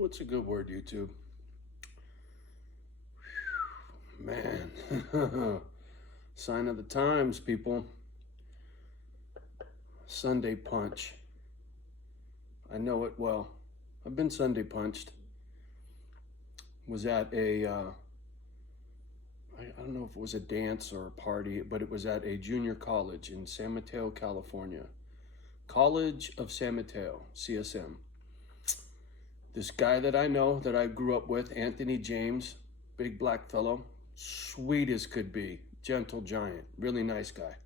What's a good word, YouTube? Man. Sign of the times, people. Sunday punch. I know it well. I've been Sunday punched. Was at I don't know if it was a dance or a party, but it was at a junior college in San Mateo, California. College of San Mateo, CSM. This guy that I know, that I grew up with, Anthony James, big black fellow, sweet as could be, gentle giant, really nice guy.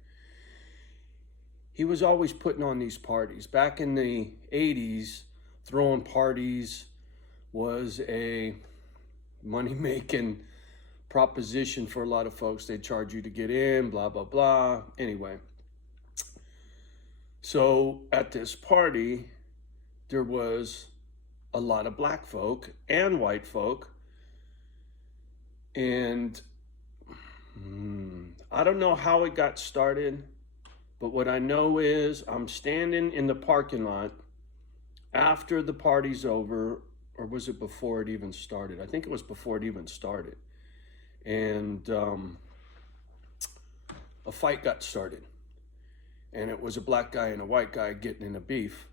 He was always putting on these parties. Back in the 80s, throwing parties was a money-making proposition for a lot of folks. They charge you to get in, blah, blah, blah. Anyway, so at this party, there was a lot of black folk and white folk. And I don't know how it got started, but what I know is I'm standing in the parking lot after the party's over, or was it before it even started? I think it was before it even started. And a fight got started. And it was a black guy and a white guy getting in a beef.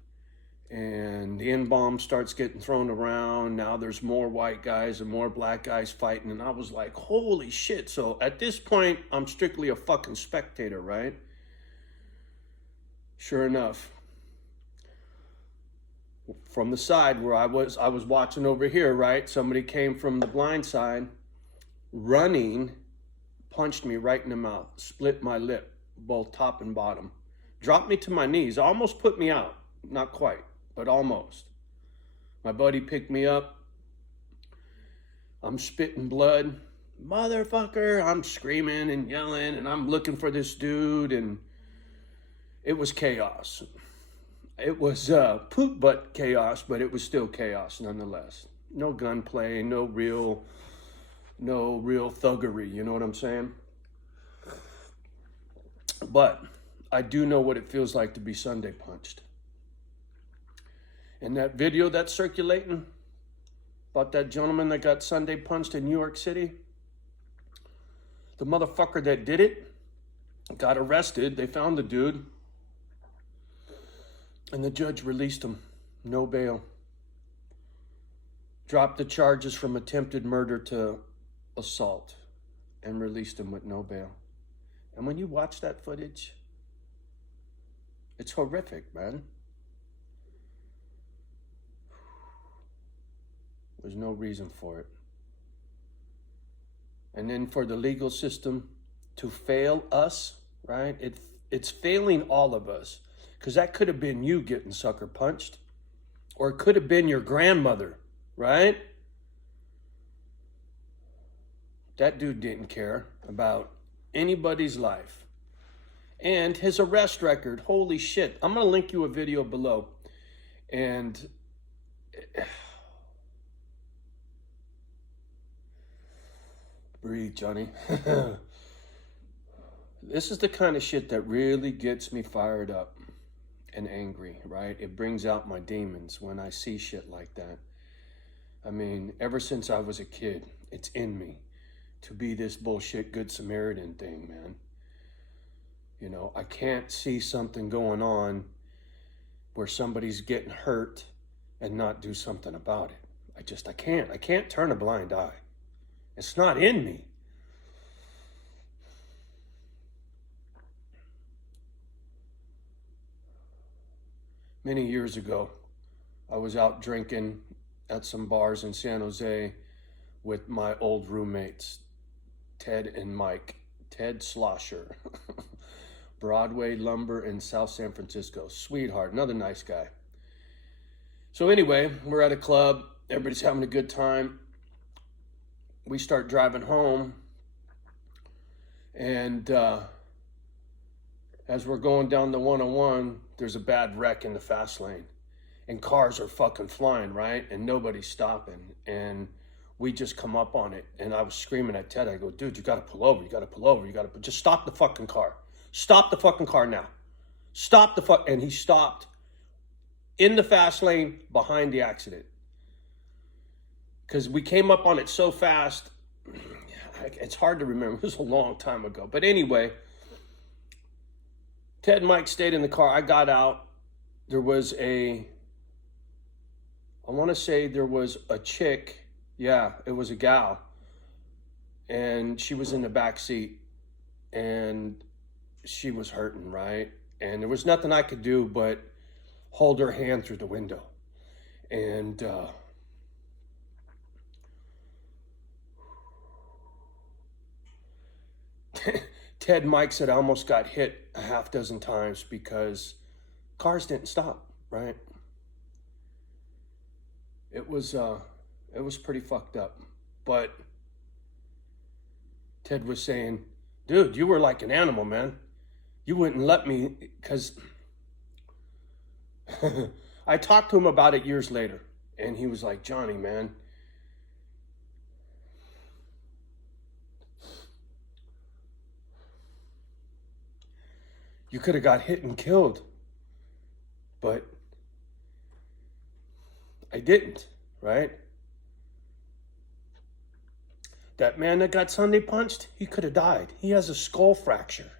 And the N-bomb starts getting thrown around. Now there's more white guys and more black guys fighting. And I was like, holy shit. So at this point, I'm strictly a fucking spectator, right? Sure enough, from the side where I was watching over here, right? Somebody came from the blind side, running, punched me right in the mouth, split my lip, both top and bottom, dropped me to my knees, almost put me out. Not quite, but almost. My buddy picked me up. I'm spitting blood. Motherfucker, I'm screaming and yelling, and I'm looking for this dude, and it was chaos. It was poop butt chaos, but it was still chaos nonetheless. No gunplay, no real thuggery, you know what I'm saying? But I do know what it feels like to be Sunday punched. And that video that's circulating about that gentleman that got Sunday punched in New York City, the motherfucker that did it got arrested. They found the dude, and the judge released him, no bail. Dropped the charges from attempted murder to assault and released him with no bail. And when you watch that footage, it's horrific, man. There's no reason for it. And then for the legal system to fail us, right? It's failing all of us. Because that could have been you getting sucker punched. Or it could have been your grandmother, right? That dude didn't care about anybody's life. And his arrest record, holy shit. I'm going to link you a video below. And breathe, Johnny. This is the kind of shit that really gets me fired up and angry, right? It brings out my demons when I see shit like that. I mean, ever since I was a kid, it's in me to be this bullshit Good Samaritan thing, man. You know, I can't see something going on where somebody's getting hurt and not do something about it. I can't turn a blind eye. It's not in me. Many years ago, I was out drinking at some bars in San Jose with my old roommates, Ted and Mike. Ted Slosher, Broadway Lumber in South San Francisco. Sweetheart, another nice guy. So anyway, we're at a club. Everybody's having a good time. We start driving home. And as we're going down the 101, there's a bad wreck in the fast lane. And cars are fucking flying, right? And nobody's stopping. And we just come up on it. And I was screaming at Ted. I go, dude, you got to pull over. You got to pull over. Just stop the fucking car. Stop the fucking car now. Stop the fuck. And he stopped in the fast lane behind the accident. because we came up on it so fast. It's hard to remember. It was a long time ago. But anyway, Ted and Mike stayed in the car. I got out. There was I want to say there was a chick. Yeah, it was a gal. And she was in the back seat. And she was hurting, right? And there was nothing I could do but hold her hand through the window. And Ted and Mike said I almost got hit a half dozen times because cars didn't stop, right? It was pretty fucked up. But Ted was saying, dude, you were like an animal, man. You wouldn't let me, because I talked to him about it years later. And he was like, Johnny, man, you could have got hit and killed. But I didn't, right? That man that got Sunday punched, he could have died. He has a skull fracture,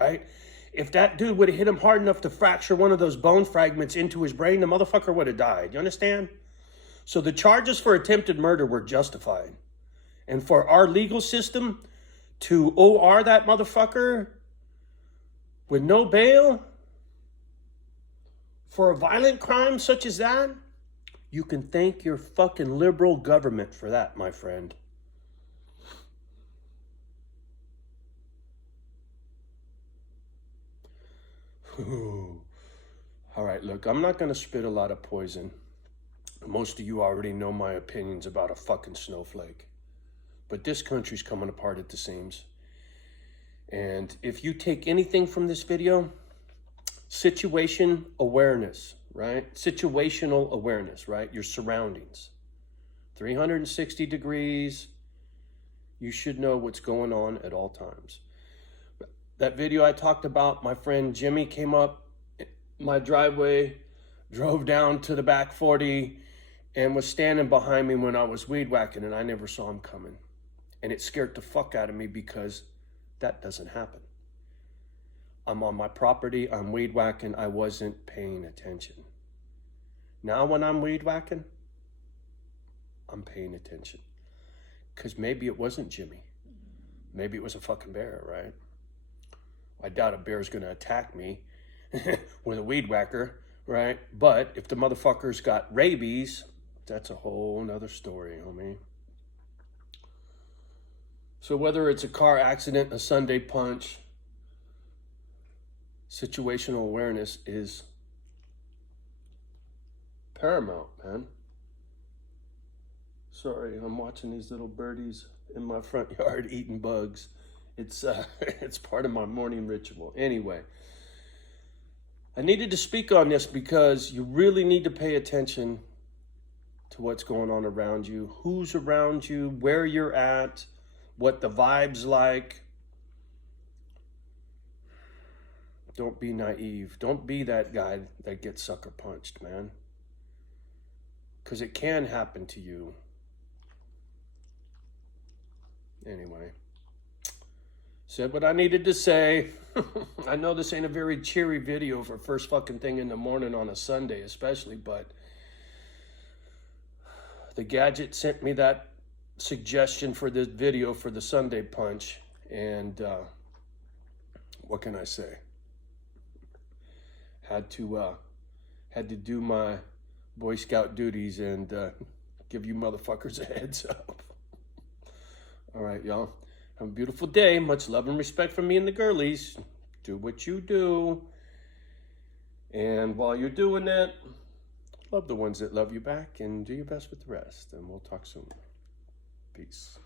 right? If that dude would have hit him hard enough to fracture one of those bone fragments into his brain, the motherfucker would have died. You understand? So the charges for attempted murder were justified. And for our legal system to OR that motherfucker with no bail for a violent crime such as that, you can thank your fucking liberal government for that, my friend. All right, look, I'm not going to spit a lot of poison. Most of you already know my opinions about a fucking snowflake. But this country's coming apart at the seams. And if you take anything from this video, situation awareness, right? Situational awareness, right? Your surroundings. 360 degrees. You should know what's going on at all times. That video I talked about, my friend Jimmy came up my driveway, drove down to the back 40, and was standing behind me when I was weed whacking, and I never saw him coming. And it scared the fuck out of me because that doesn't happen. I'm on my property, I'm weed whacking, I wasn't paying attention. Now when I'm weed whacking, I'm paying attention. Because maybe it wasn't Jimmy. Maybe it was a fucking bear, right? I doubt a bear's gonna attack me with a weed whacker, right? But if the motherfucker's got rabies, that's a whole nother story, homie. So whether it's a car accident, a Sunday punch, situational awareness is paramount, man. Sorry, I'm watching these little birdies in my front yard eating bugs. It's part of my morning ritual. Anyway, I needed to speak on this because you really need to pay attention to what's going on around you, who's around you, where you're at, what the vibe's like. Don't be naive. Don't be that guy that gets sucker punched, man. Because it can happen to you. Anyway, said what I needed to say. I know this ain't a very cheery video for first fucking thing in the morning on a Sunday especially, but the gadget sent me that suggestion for this video for the Sunday punch, and what can I say? Had to do my Boy Scout duties and give you motherfuckers a heads up. All right, y'all. Have a beautiful day. Much love and respect from me and the girlies. Do what you do. And while you're doing that, love the ones that love you back and do your best with the rest. And we'll talk soon. Peace.